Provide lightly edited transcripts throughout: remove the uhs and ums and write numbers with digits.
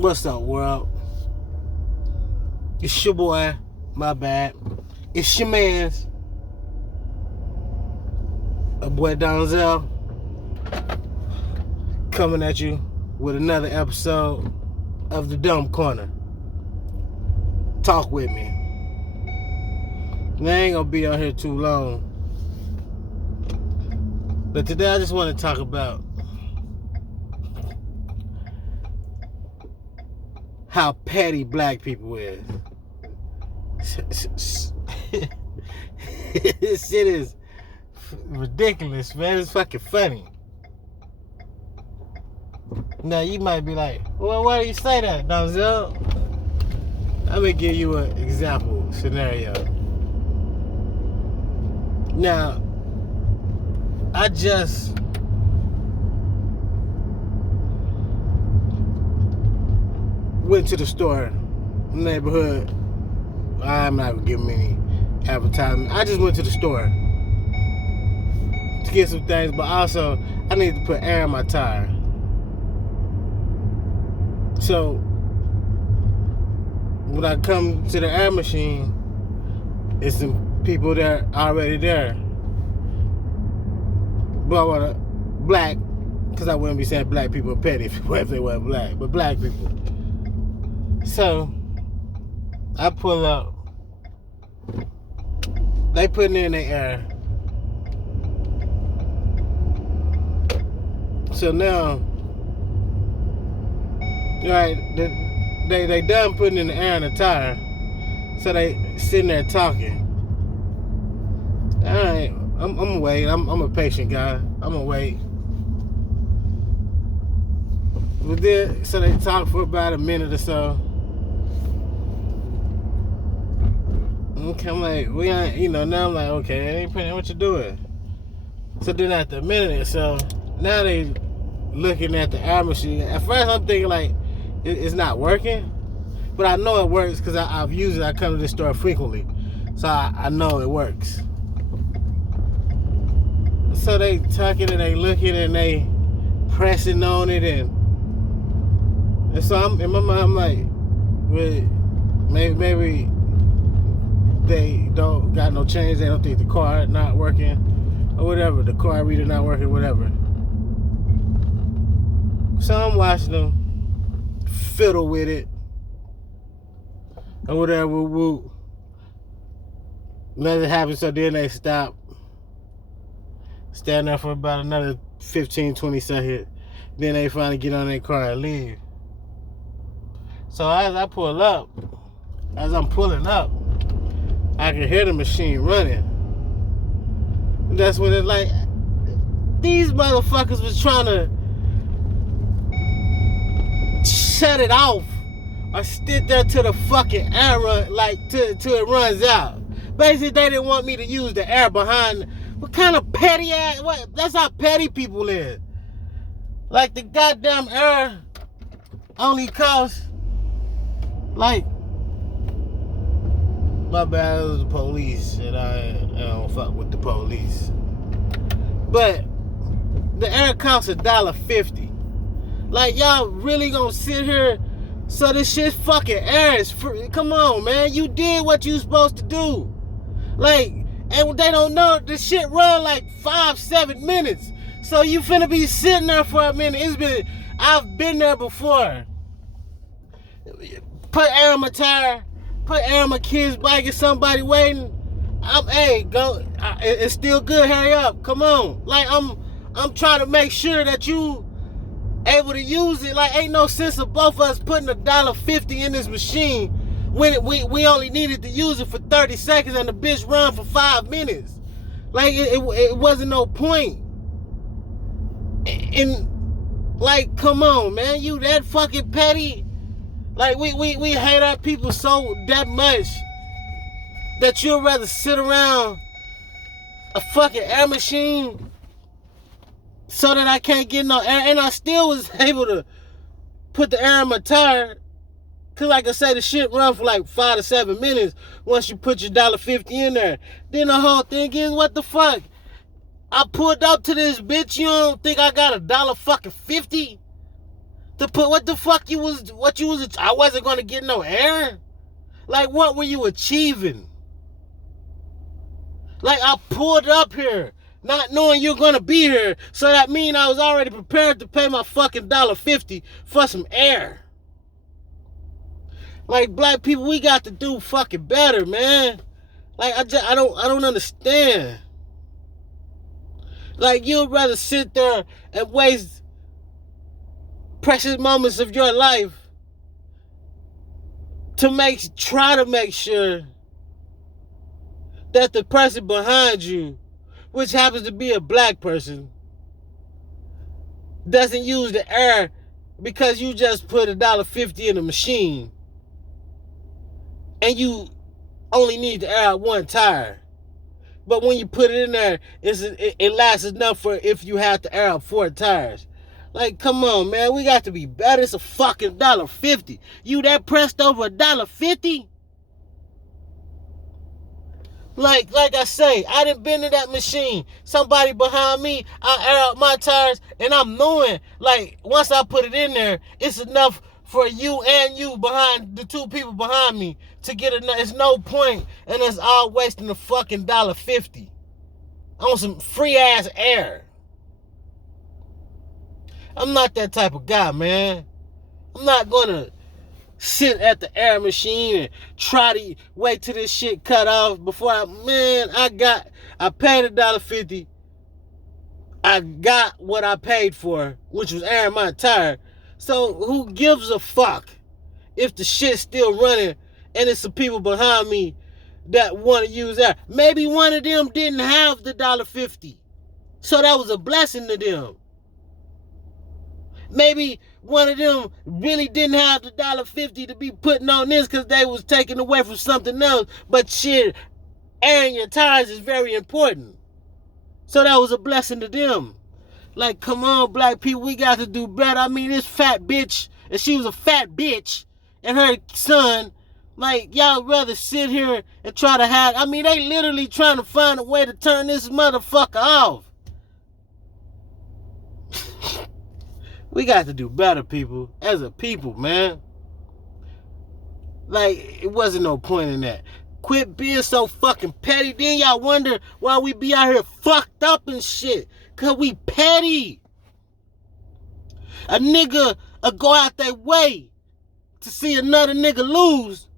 What's up, world? It's your boy, my bad. It's your man's, a boy Donzel, coming at you with another episode of The Dumb Corner. Talk with me. I ain't gonna be on here too long. But today I just want to talk about how petty black people is. This shit is ridiculous, man. It's fucking funny. Now you might be like, well, why do you say that, Donzel? Let me give you an example scenario. Now, I just went to the store, neighborhood. I'm not gonna give them any advertisement. I just went to the store to get some things, but also I need to put air in my tire. So when I come to the air machine, it's some people there already there. But black, because I wouldn't be saying black people are petty if they weren't black, but black people. So I pull up. They putting it in the air. So now, right, they done putting in the air in the tire. So they sitting there talking. All right, I'm gonna wait. I'm a patient guy. I'm gonna wait. But then, so they talk for about a minute or so. Okay, I'm like, we ain't, now I'm like, okay, ain't paying what you doing. So then after a minute or so, now they looking at the air machine. At first I'm thinking like, it's not working. But I know it works because I've used it. I come to this store frequently. So I know it works. So they talking and they looking and they pressing on it and so I'm in my mind I'm like, well, maybe they don't got no change. They don't think the car not working or whatever. The car reader not working, whatever. So I'm watching them fiddle with it or whatever. Woo. Nothing happens. So then they stop. Stand there for about another 15, 20 seconds. Then they finally get on their car and leave. So as I pull up, as I'm pulling up, I can hear the machine running. And that's when it's like, these motherfuckers was trying to shut it off or sit there till the fucking air run, like till it runs out. Basically, they didn't want me to use the air behind. What kind of petty ass? What? That's how petty people is. Like the goddamn air only costs like. My bad, it was the police, and I don't fuck with the police. But the air costs $1.50. Like, y'all really gonna sit here so this shit fucking air is free? Come on, man. You did what you supposed to do. Like, and they don't know, this shit run like 5-7 minutes. So you finna be sitting there for a minute. I've been there before. Put air in my tire. Put air on my kid's bike and somebody waiting. Go. It's still good. Hurry up. Come on. Like I'm trying to make sure that you able to use it. Like ain't no sense of both of us putting $1.50 in this machine when we only needed to use it for 30 seconds and the bitch run for 5 minutes. Like it wasn't no point. And like, come on, man. You that fucking petty? Like, we hate our people so that much that you'd rather sit around a fucking air machine so that I can't get no air. And I still was able to put the air in my tire. Because, like I say, the shit run for like 5 to 7 minutes once you put your $1.50 in there. Then the whole thing is, what the fuck? I pulled up to this bitch. You don't think I got $1.50? To put what the fuck you was, I wasn't gonna get no air. Like, what were you achieving? Like, I pulled up here not knowing you're gonna be here, so that mean I was already prepared to pay my fucking $1.50 for some air. Like, black people, we got to do fucking better, man. Like, I don't understand. Like, you'd rather sit there and waste precious moments of your life to try to make sure that the person behind you, which happens to be a black person, doesn't use the air because you just put $1.50 in the machine and you only need to air out one tire. But when you put it in there, it lasts enough for if you have to air out 4 tires. Like, come on, man. We got to be better. It's a fucking $1.50. You that pressed over $1.50? Like I say, I done been to that machine. Somebody behind me, I air out my tires, and I'm knowing, like, once I put it in there, it's enough for you and you behind the 2 people behind me to get it. It's no point, and it's all wasting the fucking $1.50 on some free ass air. I'm not that type of guy, man. I'm not gonna sit at the air machine and try to wait till this shit cut off before I paid $1.50. I got what I paid for, which was airing my tire. So who gives a fuck if the shit's still running and it's some people behind me that want to use air? Maybe one of them didn't have the $1.50. So that was a blessing to them. Maybe one of them really didn't have the $1.50 to be putting on this because they was taking away from something else. But shit, airing your tires is very important. So that was a blessing to them. Like, come on, black people, we got to do better. I mean, this fat bitch, and she was a fat bitch, and her son, like, y'all rather sit here and try to hide. I mean, they literally trying to find a way to turn this motherfucker off. We got to do better, people. As a people, man. Like, it wasn't no point in that. Quit being so fucking petty. Then y'all wonder why we be out here fucked up and shit. Cause we petty. A nigga will go out their way to see another nigga lose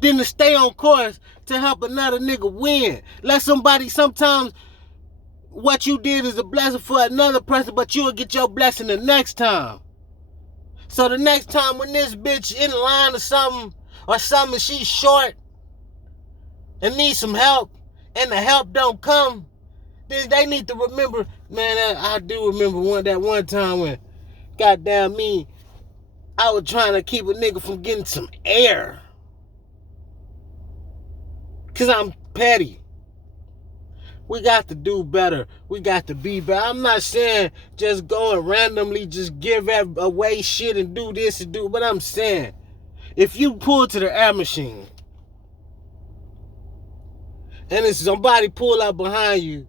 than to stay on course to help another nigga win. Let somebody, sometimes what you did is a blessing for another person, but you'll get your blessing the next time. So the next time when this bitch in line or something, she's short and needs some help, and the help don't come, then they need to remember, man, I do remember that one time when, goddamn me, I was trying to keep a nigga from getting some air. Because I'm petty. We got to do better. We got to be better. I'm not saying just go and randomly just give away shit and do this and do, but I'm saying, if you pull to the air machine and it's somebody pull up behind you,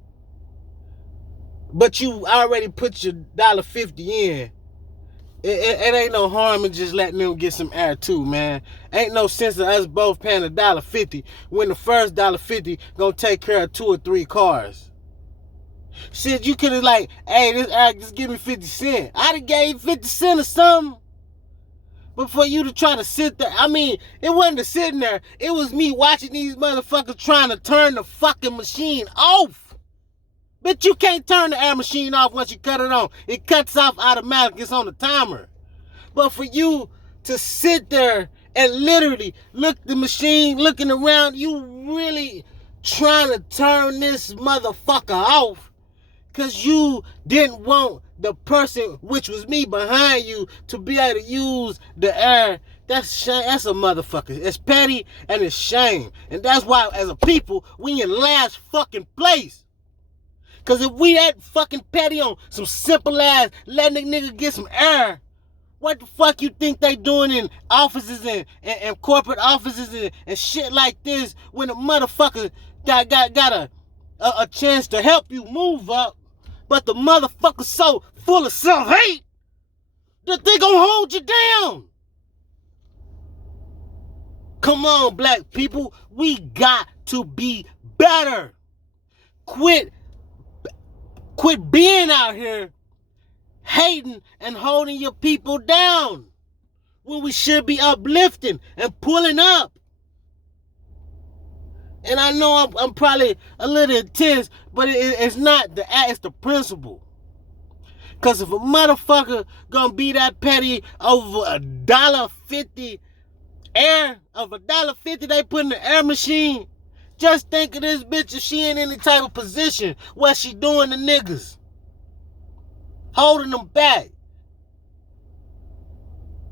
but you already put your $1.50 in, it ain't no harm in just letting them get some air too, man. Ain't no sense of us both paying $1.50 when the first $1.50 gonna take care of 2 or 3 cars. Shit, you could have like, hey, this air, just give me 50 cents. I'd have gave 50 cents or something. But for you to try to sit there, I mean, it wasn't the sitting there. It was me watching these motherfuckers trying to turn the fucking machine off. But you can't turn the air machine off once you cut it on. It cuts off automatically. It's on the timer. But for you to sit there and literally look the machine, looking around, you really trying to turn this motherfucker off because you didn't want the person, which was me behind you, to be able to use the air. That's shame. That's a motherfucker. It's petty and it's shame. And that's why, as a people, we in last fucking place. Because if we that fucking petty on some simple ass letting a nigga get some air, what the fuck you think they doing in offices and corporate offices and shit like this when a motherfucker got a chance to help you move up, but the motherfucker's so full of self-hate They gonna hold you down. Come on, black people. We got to be better. Quit being out here hating and holding your people down when we should be uplifting and pulling up. And I know I'm probably a little intense, but it's not the act, it's the principle. Because if a motherfucker gonna be that petty over $1.50 air, of $1.50 they put in the air machine, just think of this bitch if she in any type of position where she doing the niggas, holding them back.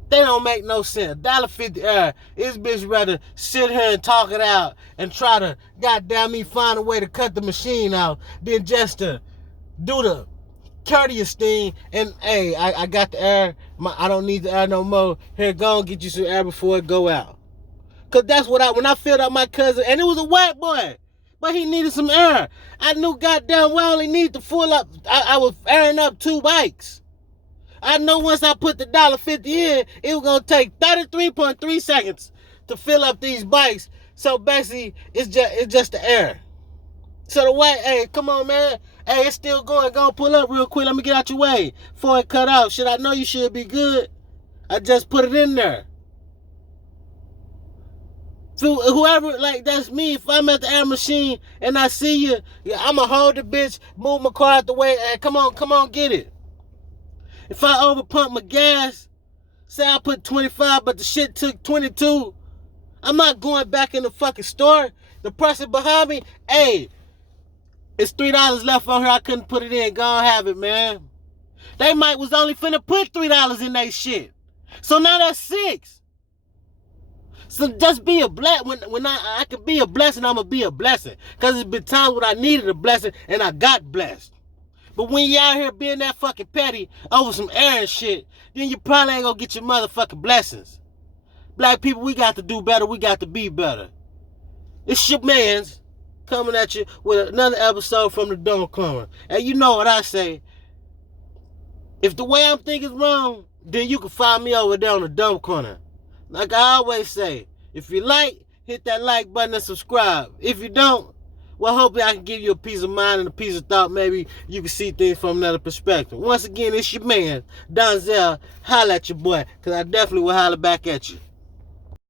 They don't make no sense. $1.50 air. This bitch rather sit here and talk it out and try to, goddamn me, find a way to cut the machine out than just to do the courteous thing. And hey, I got the air. I don't need the air no more. Here, go and get you some air before it go out. Cause that's what when I filled out my cousin, and it was a white boy, but he needed some air. I knew goddamn well I only need to full up. I was airing up 2 bikes. I know once I put the $1.50 in, it was gonna take 33.3 seconds to fill up these bikes. So basically, it's just the air. So the white, hey, come on, man. Hey, it's still going. Go pull up real quick. Let me get out your way before it cut out. Shit, I know you should be good. I just put it in there. So whoever, like, that's me. If I'm at the air machine and I see you, yeah, I'ma hold the bitch, move my car out the way, and come on, get it. If I overpump my gas, say I put 25, but the shit took 22, I'm not going back in the fucking store. The person behind me, hey, it's $3 left on here. I couldn't put it in. Go and have it, man. They might was only finna put $3 in that shit. So now that's $6. So just be a blessing. When I can be a blessing, I'm going to be a blessing. Because it's been times when I needed a blessing and I got blessed. But when you out here being that fucking petty over some errand shit, then you probably ain't going to get your motherfucking blessings. Black people, we got to do better. We got to be better. It's your mans coming at you with another episode from the Dumb Corner. And you know what I say. If the way I'm thinking is wrong, then you can find me over there on the Dumb Corner. Like I always say, if you like, hit that like button and subscribe. If you don't, well, hopefully I can give you a peace of mind and a piece of thought. Maybe you can see things from another perspective. Once again, it's your man, Donzel. Holla at your boy, because I definitely will holler back at you.